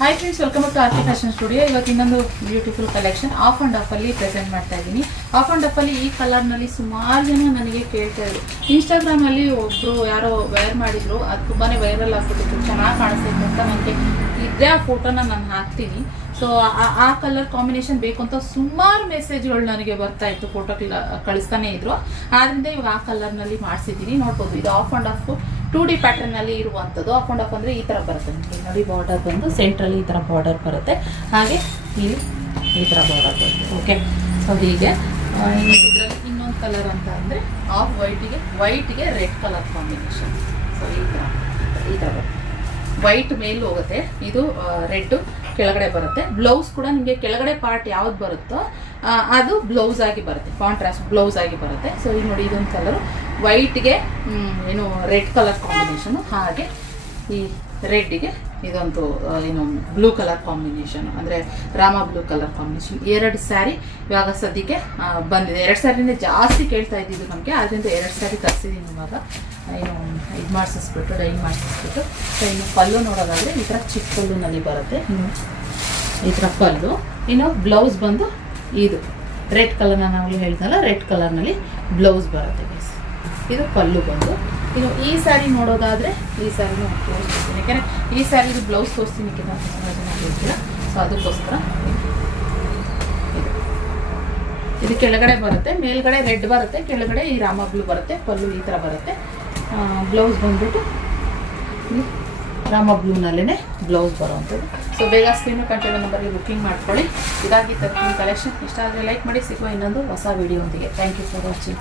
Hi friends, welcome to Aarthi fashion studio. ಇವತ್ತು ಇನ್ನೊಂದು beautiful collection of and ಆಫಲ್ಲಿ present ಮಾಡ್ತಾ ಇದ್ದೀನಿ. ಆಫ್ ಆ್ಯಂಡ್ ಆಫಲ್ಲಿ ಈ ಕಲರ್ನಲ್ಲಿ ಸುಮಾರು ಜನ ನನಗೆ ಕೇಳ್ತಾ ಇದ್ರು. ಇನ್ಸ್ಟಾಗ್ರಾಮಲ್ಲಿ ಒಬ್ಬರು ಯಾರೋ ವೇರ್ ಮಾಡಿದ್ರು, ಅದು ತುಂಬಾ ವೈರಲ್ ಆಗ್ಬಿಟ್ಟಿತ್ತು, ಚೆನ್ನಾಗಿ ಕಾಣಿಸ್ತೈತೆ ಅಂತ ನನಗೆ ಇದೇ ಆ ಫೋಟೋನ ನಾನು ಹಾಕ್ತೀನಿ. ಸೊ ಆ ಕಲರ್ ಕಾಂಬಿನೇಷನ್ ಬೇಕು ಅಂತ ಸುಮಾರು ಮೆಸೇಜ್ಗಳು ನನಗೆ ಬರ್ತಾ ಇತ್ತು, ಫೋಟೋ ಕಳಿಸ್ತಾನೆ ಇದ್ರು. ಆದ್ರಿಂದ ಇವಾಗ ಆ ಕಲರ್ನಲ್ಲಿ ಮಾಡಿಸಿದ್ದೀನಿ. ನೋಡ್ಬೋದು, ಇದು ಆಫ್ ಆ್ಯಂಡ್ ಆಫ್ 2D ಪ್ಯಾಟರ್ನಲ್ಲಿ ಇರುವಂಥದ್ದು. ಆಫ್ ಆ್ಯಂಡ್ ಆಫ್ ಅಂದರೆ ಈ ಥರ ಬರುತ್ತೆ ನಿಮಗೆ ನೋಡಿ. ಬಾರ್ಡರ್ ಬಂದು ಸೆಂಟ್ರಲ್ಲಿ ಈ ಥರ ಬಾರ್ಡರ್ ಬರುತ್ತೆ, ಹಾಗೆ ಇಲ್ಲಿ ಈ ಥರ ಬಾರ್ಡರ್ ಬರುತ್ತೆ. ಓಕೆ, ಸೊ ಹೀಗೆ ಇದರಲ್ಲಿ ಇನ್ನೊಂದು ಕಲರ್ ಅಂತ ಅಂದರೆ ಆಫ್ ವೈಟಿಗೆ ರೆಡ್ ಕಲರ್ ಕಾಂಬಿನೇಷನ್. ಸೊ ಈ ಥರ ಬರುತ್ತೆ. ವೈಟ್ ಮೇಲ್ ಹೋಗುತ್ತೆ, ಇದು ರೆಡ್ ಕೆಳಗಡೆ ಬರುತ್ತೆ. ಬ್ಲೌಸ್ ಕೂಡ ನಿಮಗೆ ಕೆಳಗಡೆ ಪಾರ್ಟ್ ಯಾವ್ದು ಬರುತ್ತೋ ಅದು ಬ್ಲೌಸ್ ಆಗಿ ಬರುತ್ತೆ, ಕಾಂಟ್ರಾಸ್ಟ್ ಬ್ಲೌಸ್ ಆಗಿ ಬರುತ್ತೆ. ಸೊ ಈಗ ನೋಡಿ, ಇದೊಂದು ಕಲರು ವೈಟ್ಗೆ ಏನು ರೆಡ್ ಕಲರ್ ಕಾಂಬಿನೇಷನು, ಹಾಗೆ ಈ ರೆಡ್ಡಿಗೆ ಇದೊಂದು ಏನು ಬ್ಲೂ ಕಲರ್ ಕಾಂಬಿನೇಷನ್, ಅಂದರೆ Rama blue colour combination. 2 sari ಇವಾಗ ಸದ್ಯಕ್ಕೆ ಬಂದಿದೆ. 2 ಸ್ಯಾರಿನೇ ಜಾಸ್ತಿ ಕೇಳ್ತಾ ಇದ್ದಿದ್ದು ನಮಗೆ, ಅದರಿಂದ 2 ಸ್ಯಾರಿ ತರಿಸಿದ್ದೀನಿ. ಇವಾಗ ಏನು ಇದು ಮಾಡಿಸಿಸ್ಬಿಟ್ಟು ಡೈ ಮಾಡಿಸಿಸ್ಬಿಟ್ಟು. ಸೊ ಇನ್ನು ಪಲ್ಲು ನೋಡೋದಾದರೆ ಈ ಥರ ಚಿಕ್ಕ ಪಲ್ಲುನಲ್ಲಿ ಬರುತ್ತೆ. ಇನ್ನು ಈ ಥರ ಪಲ್ಲು. ಇನ್ನು ಬ್ಲೌಸ್ ಬಂದು ಇದು ರೆಡ್ ಕಲರ್ನ ನಾವು ಹೇಳ್ದಲ್ಲ, ರೆಡ್ ಕಲರ್ನಲ್ಲಿ ಬ್ಲೌಸ್ ಬರುತ್ತೆ ಗೈಸ್. ಇದು ಪಲ್ಲು ಬಂದು. ಇನ್ನು ಈ ಸ್ಯಾರಿ ನೋಡೋದಾದರೆ ಈ ಸ್ಯಾರಿನೂ ತೋರಿಸ್ತೀನಿ, ಯಾಕೆಂದರೆ ಈ ಸ್ಯಾರಿದು ಬ್ಲೌಸ್ ತೋರಿಸ್ತೀನಿ ತುಂಬ ಜನ ಹೇಳ್ತೀರ. ಸೊ ಅದಕ್ಕೋಸ್ಕರ ಇದು ಕೆಳಗಡೆ ಬರುತ್ತೆ, ಮೇಲ್ಗಡೆ ರೆಡ್ ಬರುತ್ತೆ, ಕೆಳಗಡೆ ಈ ರಾಮ ಬ್ಲೂ ಬರುತ್ತೆ. ಪಲ್ಲು ಈ ಥರ ಬರುತ್ತೆ. ಬ್ಲೌಸ್ ಬಂದ್ಬಿಟ್ಟು ರಾಮ ಬ್ಲೂನಲ್ಲೇ ಬ್ಲೌಸ್ ಬರೋವಂಥದ್ದು. ಸೊ ಬೇಗ ಸ್ಕ್ರೀನ್ ಕಂಟೆಂಟ್ ನಂಬರ್ಗೆ ಬುಕ್ಕಿಂಗ್ ಮಾಡ್ಕೊಳ್ಳಿ. ಇದಾಗಿ ತರ್ತೀನಿ ಕಲೆಕ್ಷನ್. ಇಷ್ಟ ಆದರೆ ಲೈಕ್ ಮಾಡಿ. ಸಿಗುವ ಇನ್ನೊಂದು ಹೊಸ ವಿಡಿಯೋ ಒಂದಿಗೆ. Thank you for watching.